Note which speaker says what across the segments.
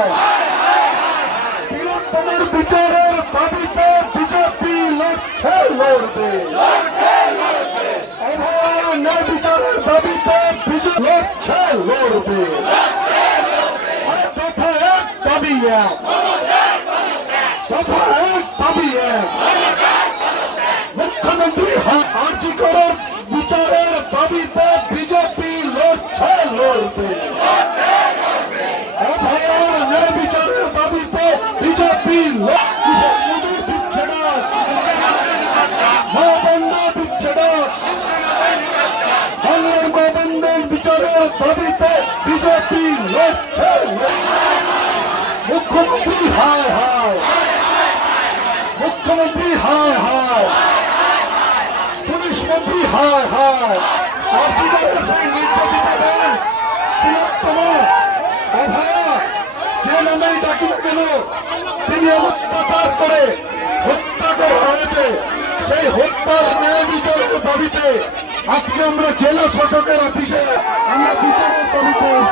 Speaker 1: হায় তিলোত্তমার বিচারের দাবিতে বিজেপি লড়ছে লড়বে। ন্যায় বিচারের দাবিতে বিজেপি লড়ছে লড়বে। দফা এক দাবি এক। দফা এক দাবি এক। মুখ্যমন্ত্রী আর্জি করার বিচারের দাবিতে বিজেপি লড়ছে লড়বে অভয়ার ন্যায় বিচারের দাবিতে বিজেপি মোদী দিচ্ছে না মা বন্ধা দিচ্ছে না বাংলার মা বন্ধের বিচারের দাবিতে বিজেপি লড়ছে। মুখ্যমন্ত্রী, হায় হায়। মুখ্যমন্ত্রী, হায় হায়। পুলিশ মন্ত্রী, হায় হায়। যে নামেই ডাকি না তিনি অত্যাচার করে হত্যা করা হয়েছে সেই হত্যার ন্যায় বিচারের দাবিতে আজকে আমরা জেলা শাসকের অফিসে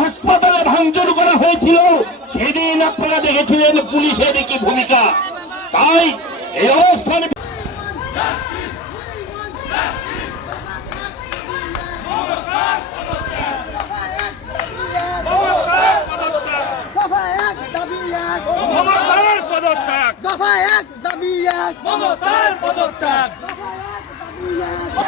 Speaker 2: হাসপাতালে ভাঙচুর করা হয়েছিল। সেদিন আপনারা দেখেছিলেন পুলিশের কি ভূমিকা। তাই এই অবস্থানে
Speaker 3: দফা এক দাবি এক।
Speaker 4: মমতার পদত্যাগ। Yeah.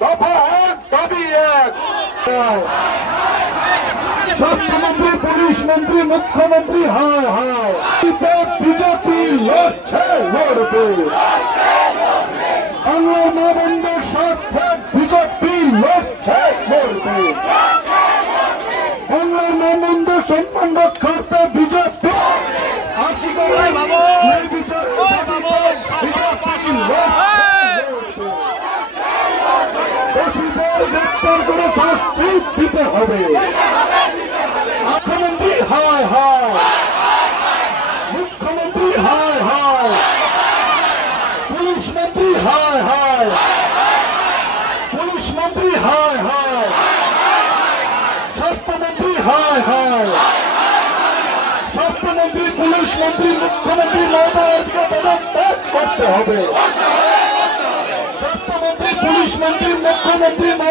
Speaker 3: দফা এক দাবি এক
Speaker 1: স্বাস্থ্যমন্ত্রী পুলিশ মন্ত্রী মুখ্যমন্ত্রী হায় হায়। বিজেপি লড়ছে লড়বে। দিতে হবে। মুখ্যমন্ত্রী, হায় হায়। মুখ্যমন্ত্রী, হায় হায়। পুলিশ মন্ত্রী, হায় হায়। পুলিশ মন্ত্রী, হায় হায়। স্বাস্থ্যমন্ত্রী, হায় হায়। স্বাস্থ্যমন্ত্রী, পুলিশ মন্ত্রী, মুখ্যমন্ত্রী, মমতা ব্যানার্জিকে পদত্যাগ করতে হবে। স্বাস্থ্যমন্ত্রী, পুলিশ মন্ত্রী, মুখ্যমন্ত্রী